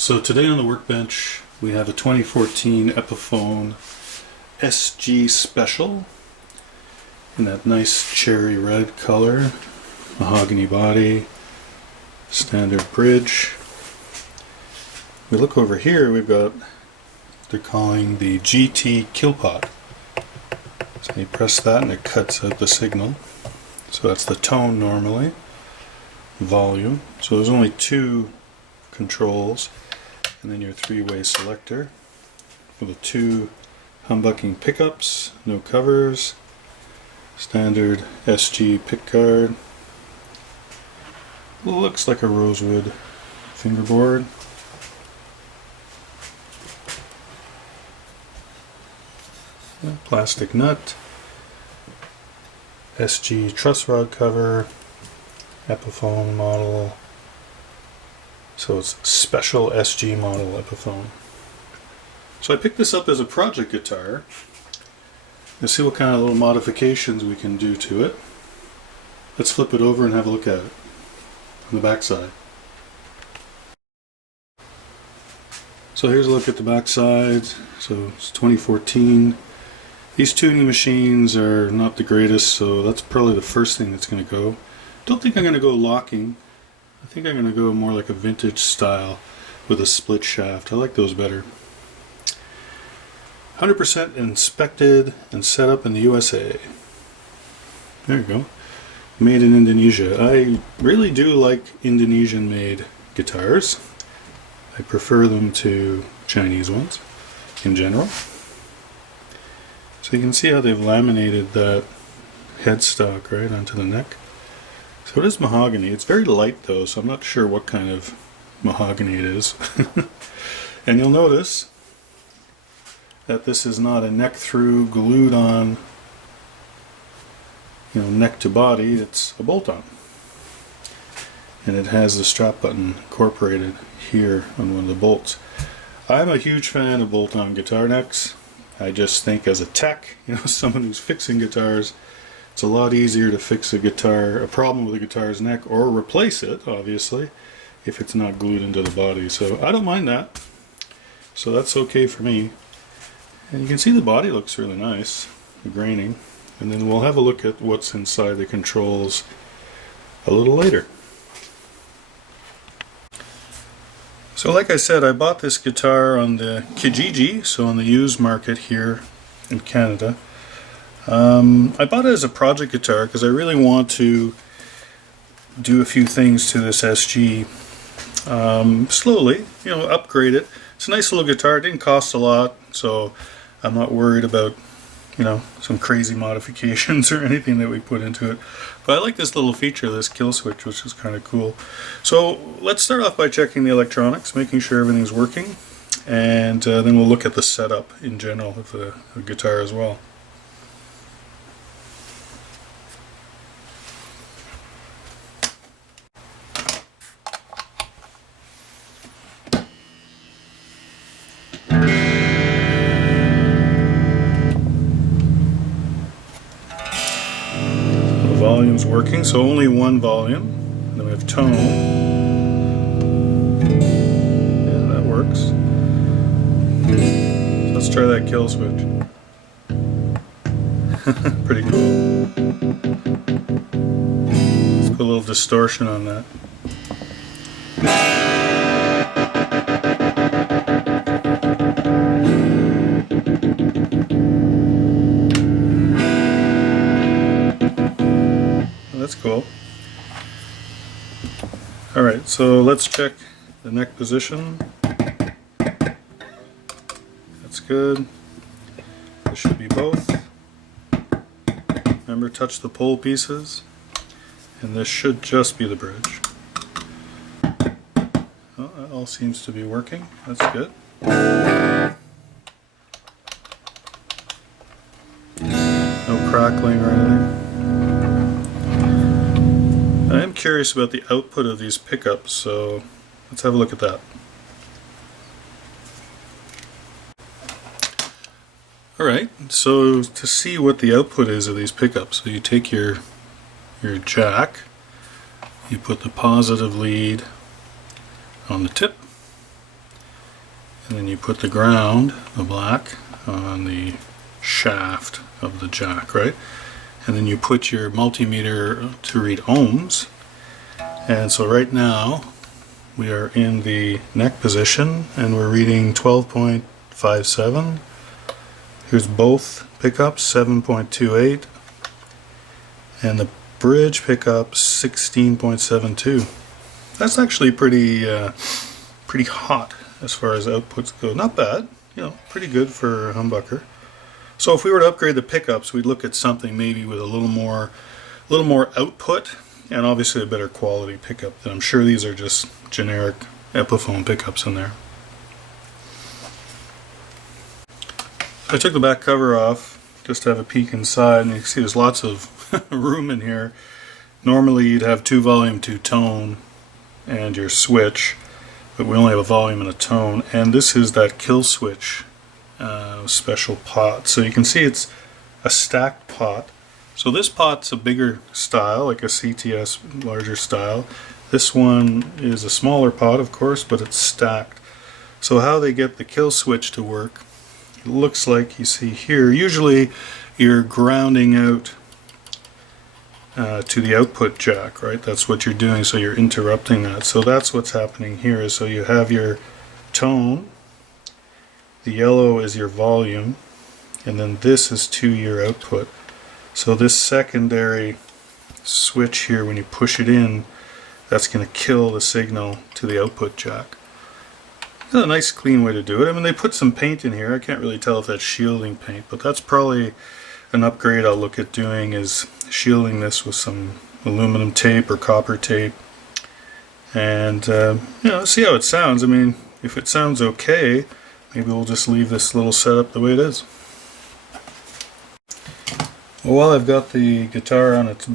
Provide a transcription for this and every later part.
So today on the workbench we have a 2014 Epiphone SG Special in that nice cherry red color, mahogany body, standard bridge. We look over here, we've got what they're calling the GT kill pot. So you press that and it cuts out the signal. So that's the tone normally, volume. So there's only two controls, and then your three-way selector with the two humbucking pickups, no covers, standard SG pickguard. Looks like a rosewood fingerboard. Plastic nut, SG truss rod cover, Epiphone model. So it's special SG model Epiphone. So I picked this up as a project guitar. Let's see what kind of little modifications we can do to it. Let's flip it over and have a look at it on the back side. So here's a look at the back side. So it's 2014. These tuning machines are not the greatest, so that's probably the first thing that's going to go. Don't think I'm going to go locking. I think I'm going to go more like a vintage style with a split shaft. I like those better. 100% inspected and set up in the USA. There you go. Made in Indonesia. I really do like Indonesian made guitars. I prefer them to Chinese ones in general. So you can see how they've laminated that headstock right onto the neck. So it is mahogany. It's very light though, so I'm not sure what kind of mahogany it is. And you'll notice that this is not a neck through glued on, neck to body. It's a bolt on. And it has the strap button incorporated here on one of the bolts. I'm a huge fan of bolt on guitar necks. I just think as a tech, someone who's fixing guitars, it's a lot easier to fix a problem with a guitar's neck, or replace it, obviously, if it's not glued into the body. So I don't mind that. So that's okay for me. And you can see the body looks really nice, the graining. And then we'll have a look at what's inside the controls a little later. So like I said, I bought this guitar on the Kijiji, so on the used market here in Canada. I bought it as a project guitar because I really want to do a few things to this SG slowly, upgrade it. It's a nice little guitar. It didn't cost a lot, so I'm not worried about some crazy modifications or anything that we put into it. But I like this little feature, this kill switch, which is kind of cool. So let's start off by checking the electronics, making sure everything's working, and then we'll look at the setup in general of the guitar as well. Volume's working, so only one volume. And then we have tone. Yeah, that works. So let's try that kill switch. Pretty cool. Let's put a little distortion on that. That's cool. Alright, so let's check the neck position. That's good. This should be both. Remember, touch the pole pieces. And this should just be the bridge. Oh, that all seems to be working. That's good. No crackling or anything. I am curious about the output of these pickups, so let's have a look at that. Alright, so to see what the output is of these pickups, so you take your jack, you put the positive lead on the tip, And then you put the ground, the black, on the shaft of the jack, right? And then you put your multimeter to read ohms. And so right now we are in the neck position and we're reading 12.57. Here's both pickups, 7.28, and the bridge pickup 16.72. That's actually pretty hot as far as outputs go. Not bad, you know, pretty good for a humbucker. So if we were to upgrade the pickups, we'd look at something maybe with a little more output and obviously a better quality pickup. And I'm sure these are just generic Epiphone pickups in there. I took the back cover off just to have a peek inside, and you can see there's lots of room in here. Normally you'd have 2 volume, 2 tone, and your switch, but we only have a volume and a tone. And this is that kill switch special pot. So you can see it's a stacked pot. So this pot's a bigger style, like a CTS larger style. This one is a smaller pot, of course, but it's stacked. So how they get the kill switch to work, it looks like you see here, usually you're grounding out to the output jack, right? That's what you're doing, so you're interrupting that. So that's what's happening here. So you have your tone, the yellow is your volume, and then this is to your output. So this secondary switch here, when you push it in, that's going to kill the signal to the output jack. It's a nice clean way to do it. I mean, they put some paint in here. I can't really tell if that's shielding paint, but that's probably an upgrade I'll look at doing, is shielding this with some aluminum tape or copper tape, and you know, see how it sounds. I mean, if it sounds okay, maybe we'll just leave this little setup the way it is. Well, while I've got the guitar on its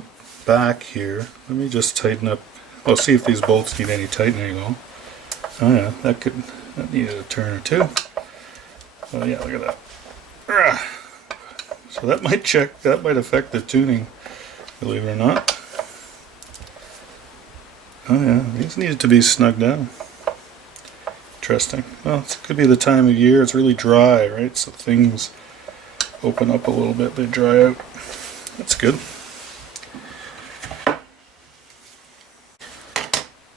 back here, let me just tighten up. I'll see if these bolts need any tightening at all. Oh yeah, that needed a turn or two. Oh yeah, look at that. So that might affect the tuning, believe it or not. Oh yeah, these needed to be snugged down. Interesting. Well, it could be the time of year. It's really dry, right? So things open up a little bit, they dry out. That's good.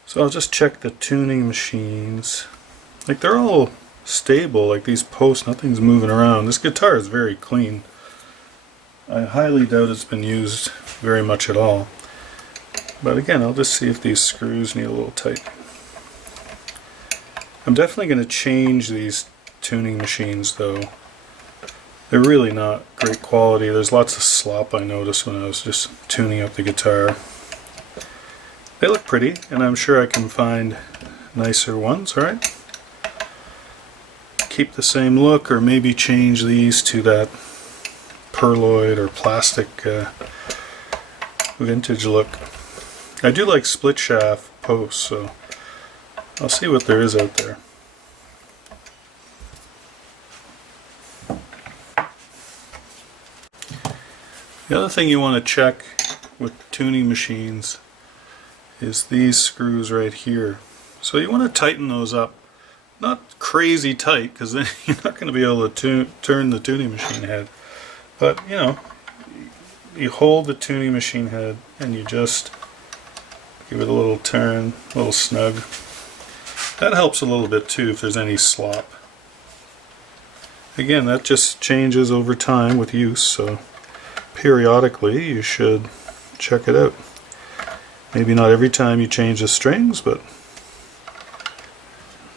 So I'll just check the tuning machines. Like, they're all stable, like these posts, nothing's moving around. This guitar is very clean. I highly doubt it's been used very much at all. But again, I'll just see if these screws need a little tight. I'm definitely going to change these tuning machines though. They're really not great quality. There's lots of slop I noticed when I was just tuning up the guitar. They look pretty, and I'm sure I can find nicer ones, right? Keep the same look, or maybe change these to that perloid or plastic vintage look. I do like split shaft posts, so I'll see what there is out there. The other thing you want to check with tuning machines is these screws right here. So you want to tighten those up. Not crazy tight, because then you're not going to be able to turn the tuning machine head. But, you know, you hold the tuning machine head and you just give it a little turn, a little snug. That helps a little bit too if there's any slop. Again, that just changes over time with use, so periodically you should check it out. Maybe not every time you change the strings, but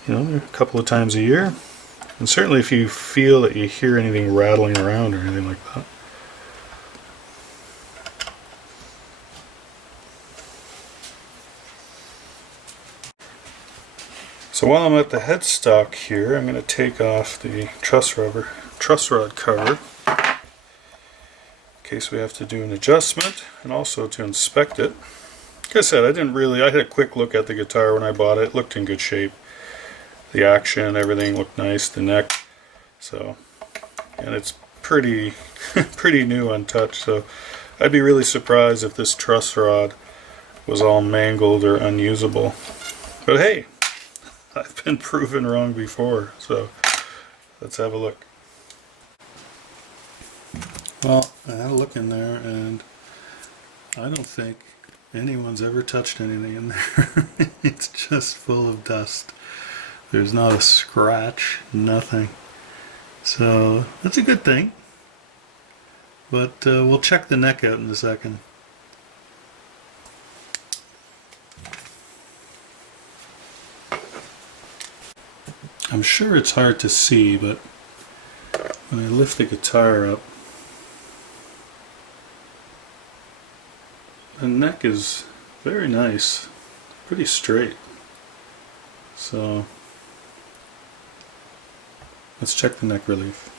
you know, a couple of times a year. And certainly if you feel that you hear anything rattling around or anything like that. So while I'm at the headstock here, I'm going to take off the truss rod cover in case we have to do an adjustment, and also to inspect it. Like I said, I had a quick look at the guitar when I bought it. It looked in good shape. The action, everything looked nice, the neck. So, and it's pretty new, untouched. So I'd be really surprised if this truss rod was all mangled or unusable. But hey, I've been proven wrong before, so let's have a look. Well, I had a look in there, and I don't think anyone's ever touched anything in there. It's just full of dust. There's not a scratch, nothing. So that's a good thing. But we'll check the neck out in a second. I'm sure it's hard to see, but when I lift the guitar up, the neck is very nice, pretty straight. So let's check the neck relief.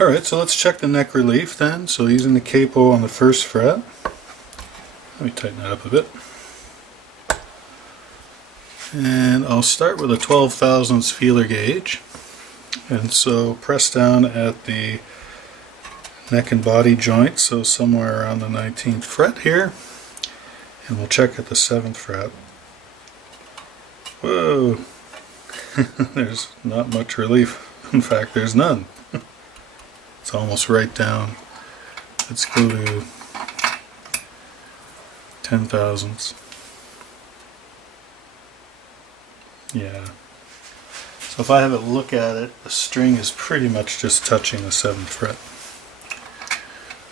Alright, so let's check the neck relief then. So using the capo on the first fret. Let me tighten that up a bit. And I'll start with a 12 thousandths feeler gauge. And so press down at the neck and body joint, so somewhere around the 19th fret here. And we'll check at the 7th fret. Whoa! There's not much relief. In fact, there's none. It's almost right down. Let's go to 10 thousandths. Yeah. So if I have a look at it, the string is pretty much just touching the 7th fret.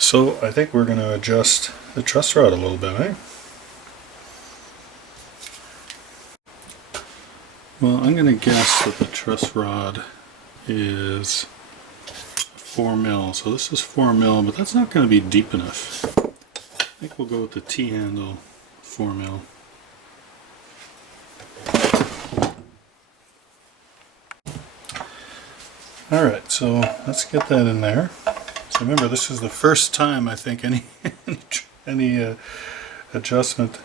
So I think we're going to adjust the truss rod a little bit, eh? Well, I'm going to guess that the truss rod is 4 mil. So this is 4 mil, but that's not going to be deep enough. I think we'll go with the T-handle 4 mil. Alright, so let's get that in there. So remember, this is the first time I think any adjustment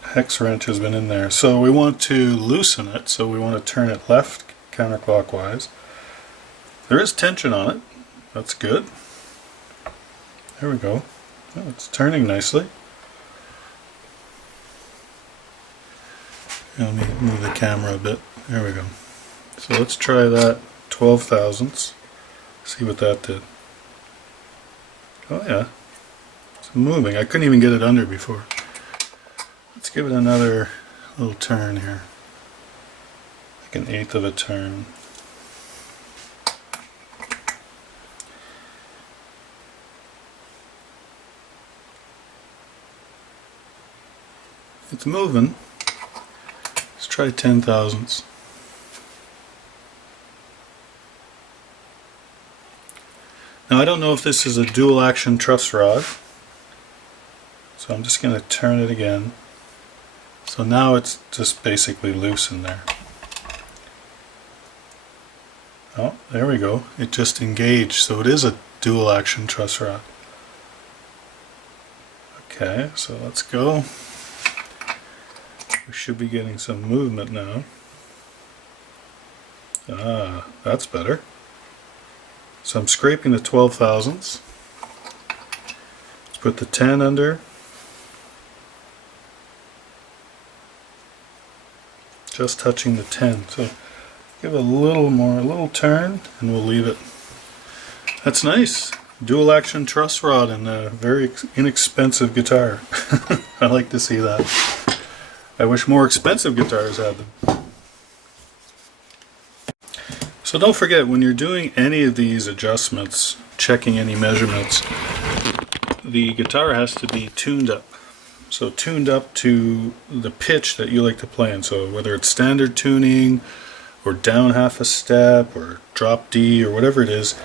hex wrench has been in there. So we want to loosen it, so we want to turn it left counterclockwise. There is tension on it. That's good. There we go. Oh, it's turning nicely. Let me move the camera a bit. There we go. So let's try that 12 thousandths. See what that did. Oh yeah, it's moving. I couldn't even get it under before. Let's give it another little turn here. Like an 1/8 of a turn. It's moving. Let's try 10 thousandths. Now I don't know if this is a dual action truss rod, so I'm just going to turn it again. So now it's just basically loose in there. Oh, there we go. It just engaged, so it is a dual action truss rod. Okay, so let's go. We should be getting some movement now. Ah, that's better. So I'm scraping the 12 thousandths. Let's put the 10 under. Just touching the 10. So give it a little turn, and we'll leave it. That's nice. Dual action truss rod and a very inexpensive guitar. I like to see that. I wish more expensive guitars had them. So don't forget, when you're doing any of these adjustments, checking any measurements, the guitar has to be tuned up. So tuned up to the pitch that you like to play in. So whether it's standard tuning, or down half a step, or drop D, or whatever it is,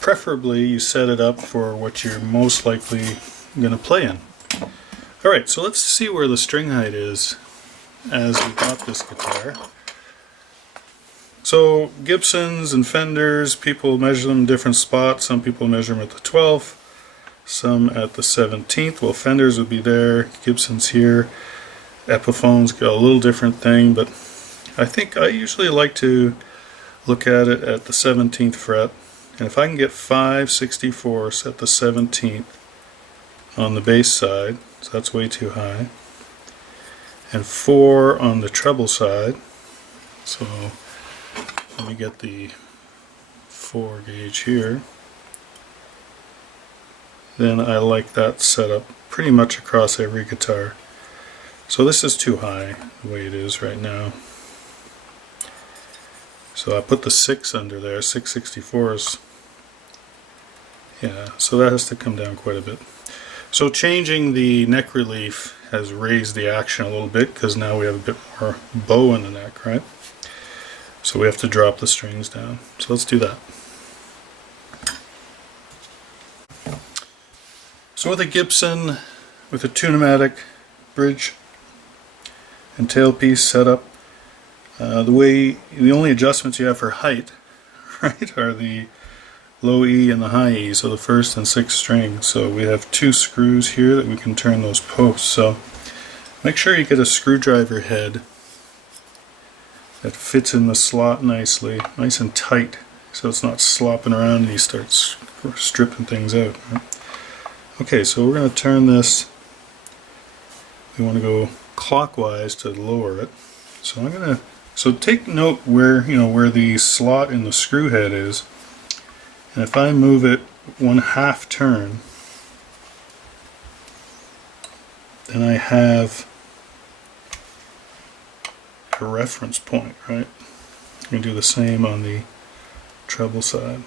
preferably you set it up for what you're most likely going to play in. Alright, so let's see where the string height is as we got this guitar. So Gibsons and Fenders, people measure them in different spots. Some people measure them at the 12th, some at the 17th. Well, Fenders would be there, Gibsons here. Epiphone's got a little different thing, but I think I usually like to look at it at the 17th fret. And if I can get 5/64 at the 17th on the bass side, so that's way too high, and 4 on the treble side. So let me get the 4 gauge here. Then I like that setup pretty much across every guitar. So this is too high the way it is right now. So I put the 6 under there, 6/64s. Yeah, so that has to come down quite a bit. So changing the neck relief has raised the action a little bit because now we have a bit more bow in the neck, right? So we have to drop the strings down. So let's do that. So with a Gibson, with a Tune-o-matic bridge and tailpiece setup, the only adjustments you have for height, right, are the low E and the high E, so the 1st and 6th strings. So we have 2 screws here that we can turn those posts. So make sure you get a screwdriver head that fits in the slot nicely, nice and tight, so it's not slopping around and you start stripping things out. Right? Okay, so we're going to turn this. We want to go clockwise to lower it. So I'm going to. So take note where where the slot in the screw head is. And if I move it 1/2 turn, then I have a reference point, right? You can do the same on the treble side.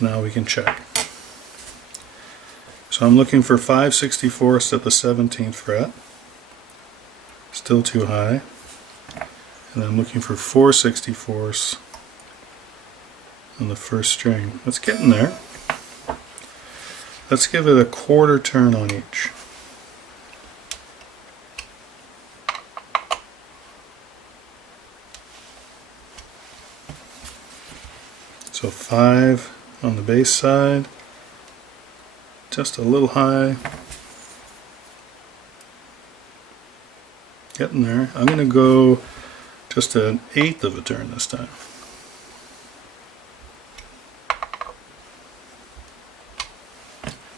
Now we can check. So I'm looking for 5/64 at the 17th fret. Still too high. And I'm looking for 4/64 on the 1st string. It's getting there. Let's give it a 1/4 turn on each. So 5 on the bass side, just a little high. Getting there. I'm going to go just 1/8 of a turn this time.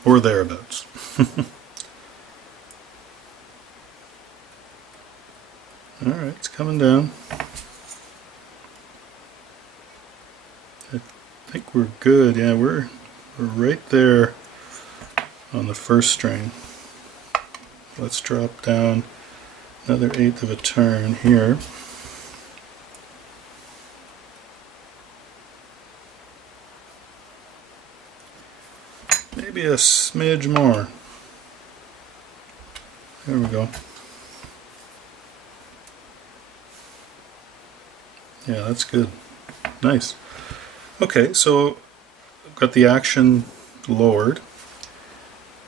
Or thereabouts. Alright, it's coming down. I think we're good. Yeah, we're right there on the 1st string. Let's drop down another 1/8 of a turn here. Maybe a smidge more. There we go. Yeah, that's good. Nice. Okay, so I've got the action lowered.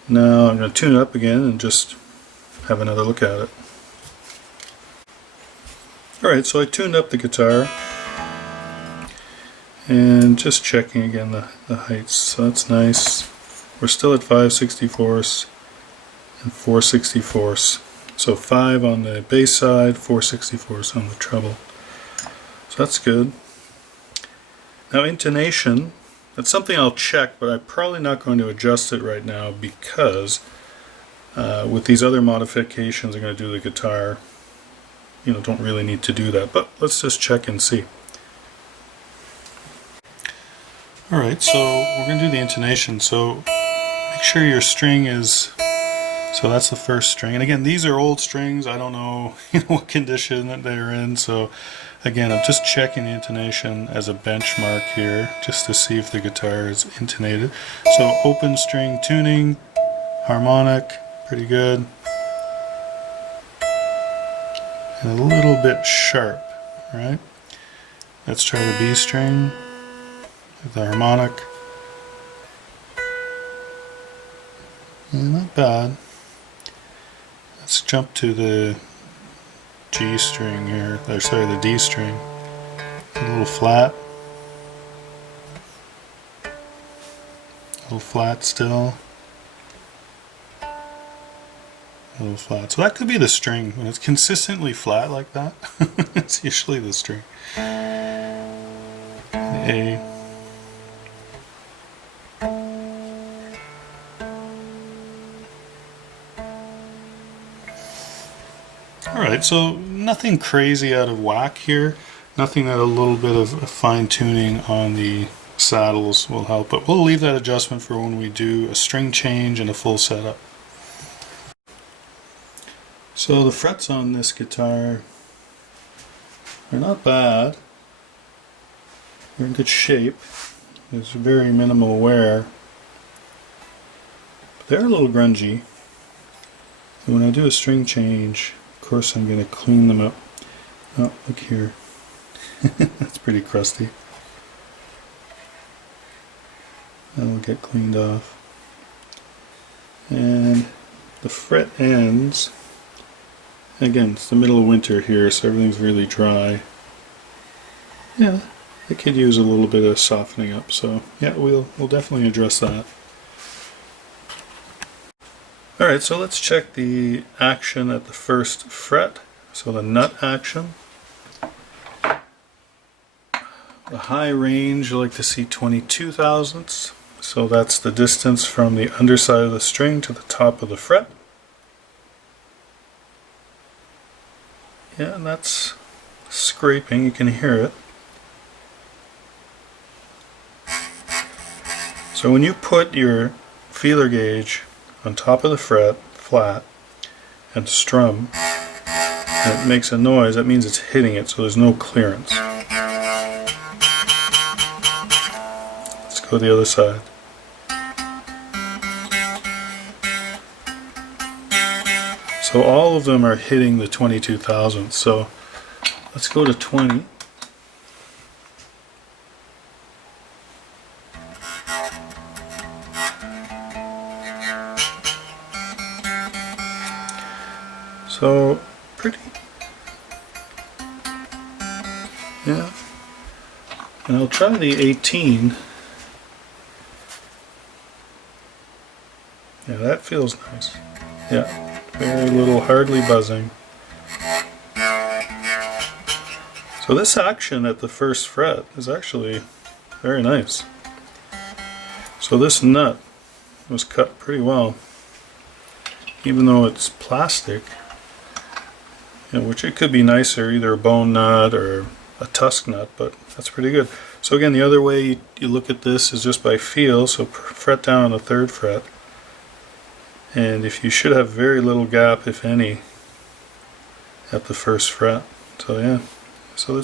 Now I'm going to tune it up again and just have another look at it. Alright, so I tuned up the guitar and just checking again the heights. So that's nice. We're still at 5/64 and 4/64. So 5 on the bass side, 4/64 on the treble. So that's good. Now intonation, that's something I'll check, but I'm probably not going to adjust it right now because with these other modifications I'm going to do the guitar, don't really need to do that. But let's just check and see. Alright, so we're going to do the intonation. So make sure your string is, so that's the 1st string. And again, these are old strings. I don't know what condition that they're in. So again, I'm just checking the intonation as a benchmark here, just to see if the guitar is intonated. So open string tuning, harmonic, pretty good. And a little bit sharp, right? Let's try the B string with the harmonic. Yeah, not bad. Let's jump to the G string here, or sorry, the D string. A little flat. A little flat still. A little flat. So that could be the string. When it's consistently flat like that, it's usually the string. The A. Alright, so nothing crazy out of whack here. Nothing that a little bit of fine tuning on the saddles will help, but we'll leave that adjustment for when we do a string change and a full setup. So the frets on this guitar are not bad. They're in good shape. There's very minimal wear. But they're a little grungy. And when I do a string change, of course I'm going to clean them up. Oh, look here. That's pretty crusty. That'll get cleaned off. And the fret ends, again, it's the middle of winter here, so everything's really dry. Yeah, it could use a little bit of softening up, so yeah, we'll definitely address that. Alright, so let's check the action at the first fret, so the nut action. The high range, I like to see 22 thousandths, so that's the distance from the underside of the string to the top of the fret. Yeah, and that's scraping, you can hear it. So when you put your feeler gauge on top of the fret, flat, and strum, and it makes a noise, that means it's hitting it, so there's no clearance. Let's go to the other side. So all of them are hitting the 22 thousandths, so let's go to 20. So, pretty. Yeah. And I'll try the 18. Yeah, that feels nice. Yeah, very little, hardly buzzing. So this action at the first fret is actually very nice. So this nut was cut pretty well. Even though it's plastic, which it could be nicer, either a bone nut or a tusk nut, but that's pretty good. So again, the other way you look at this is just by feel, so fret down on the third fret, and if you should have very little gap, if any, at the first fret. So yeah, so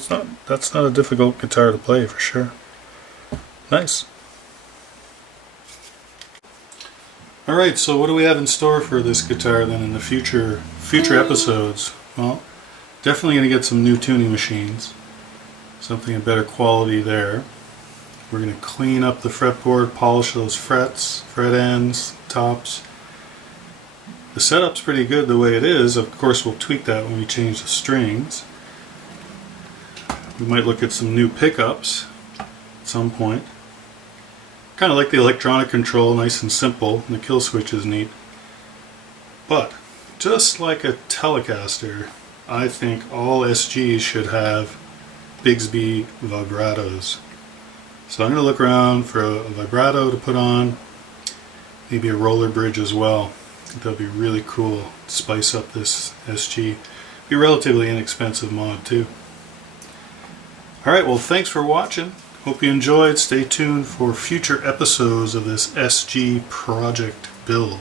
that's not a difficult guitar to play for sure. Nice. Alright, so what do we have in store for this guitar then in the future episodes? Well, definitely going to get some new tuning machines. Something of better quality there. We're going to clean up the fretboard, polish those frets, fret ends, tops. The setup's pretty good the way it is. Of course, we'll tweak that when we change the strings. We might look at some new pickups at some point. Kind of like the electronic control, nice and simple, and the kill switch is neat. But just like a Telecaster, I think all SGs should have Bigsby vibratos. So I'm going to look around for a vibrato to put on, maybe a roller bridge as well. I think that'll be really cool to spice up this SG. Be a relatively inexpensive mod too. Alright, well thanks for watching. Hope you enjoyed. Stay tuned for future episodes of this SG project build.